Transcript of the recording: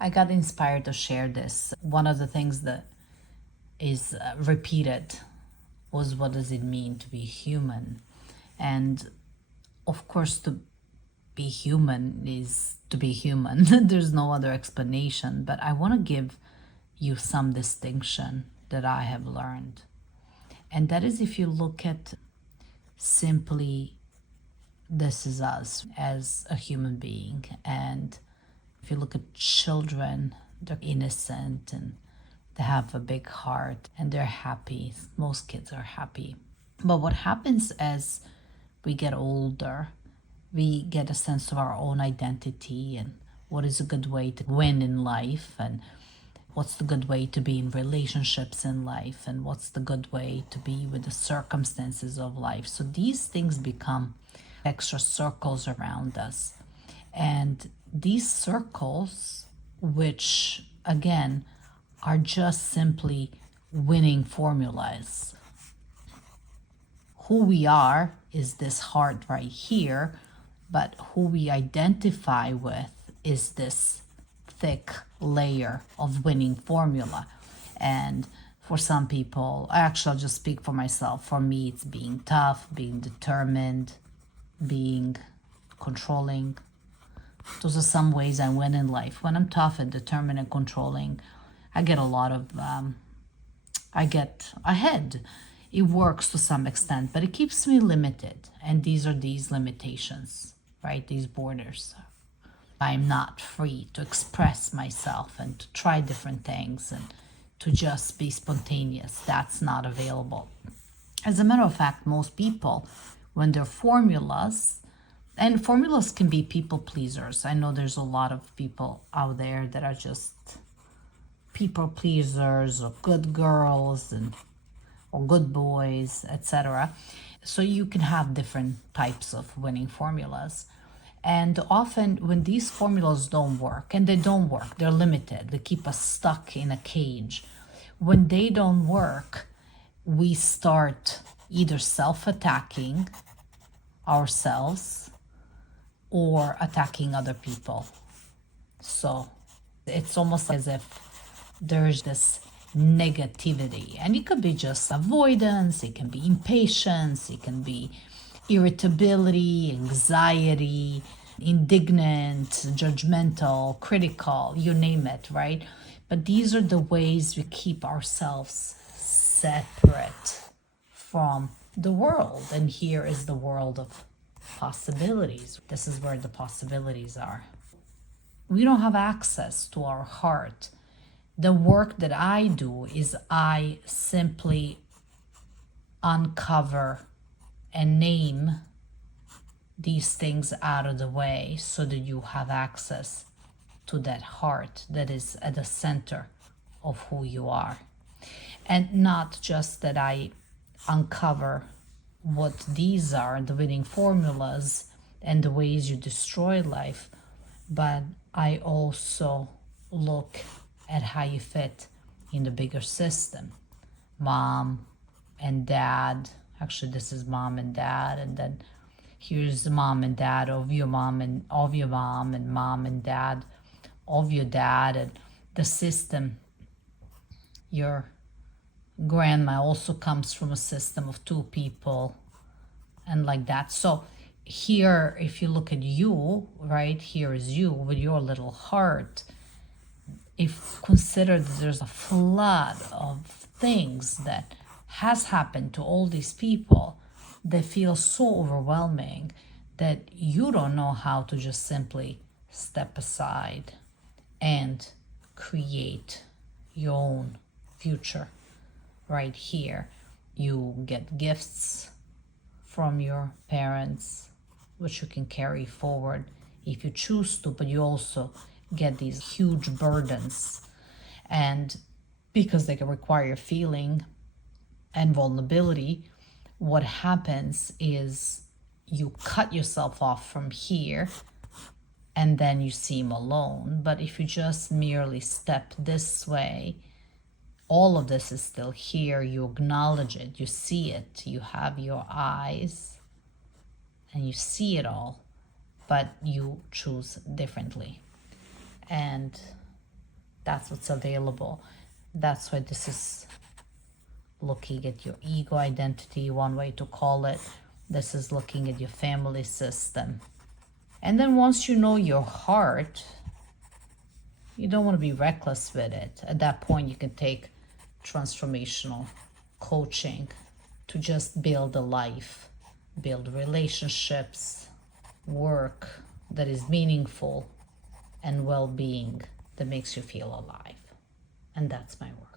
I got inspired to share this. One of the things that is repeated was, what does it mean to be human? And of course, to be human is to be human. There's no other explanation, but I want to give you some distinction that I have learned. And that is, if you look at simply, this is us as a human being. And if you look at children, they're innocent and they have a big heart and they're happy. Most kids are happy. But what happens as we get older, we get a sense of our own identity and what is a good way to win in life, and what's the good way to be in relationships in life, and what's the good way to be with the circumstances of life. So these things become extra circles around us. And these circles, which again are just simply winning formulas. Who we are is this heart right here, but who we identify with is this thick layer of winning formula. And for some people, actually, I'll just speak for myself. For me, it's being tough, being determined, being controlling. Those are some ways I win in life. When I'm tough and determined and controlling, I get a lot of, I get ahead. It works to some extent, but it keeps me limited. And these are these limitations, right? These borders. I'm not free to express myself and to try different things and to just be spontaneous. That's not available. As a matter of fact, most people, when they're formulas, and formulas can be people pleasers. I know there's a lot of people out there that are just people pleasers or good girls and or good boys, etc. So you can have different types of winning formulas. And often when these formulas don't work, and they don't work, they're limited, they keep us stuck in a cage. When they don't work, we start either self-attacking ourselves or attacking other people. So it's almost as if there's this negativity, and it could be just avoidance, it can be impatience, it can be irritability, anxiety, indignant, judgmental, critical, you name it, right? But these are the ways we keep ourselves separate from the world. And here is the world of possibilities. This is where the possibilities are. We don't have access to our heart. The work that I do is I simply uncover and name these things out of the way so that you have access to that heart that is at the center of who you are. And not just that I uncover what these are, the winning formulas and the ways you destroy life, but I also look at how you fit in the bigger system. Mom and dad, actually this is mom and dad, and then here's the mom and dad of your mom and of your mom, and mom and dad of your dad, and the system. Your grandma also comes from a system of two people, and like that. So here, if you look at you, right, here is you with your little heart. If consider that there's a flood of things that has happened to all these people that feel so overwhelming that you don't know how to just simply step aside and create your own future right here. You get gifts from your parents, which you can carry forward if you choose to, but you also get these huge burdens. And because they can require feeling and vulnerability, what happens is you cut yourself off from here and then you seem alone. But if you just merely step this way, all of this is still here. You acknowledge it, you see it, you have your eyes and you see it all, but you choose differently. And That's what's available. That's why this is looking at your ego identity, one way to call it. This is looking at your family system. And then once you know your heart, you don't want to be reckless with it. At that point, you can take transformational coaching to just build a life, build relationships, work that is meaningful, and well-being that makes you feel alive. And that's my work.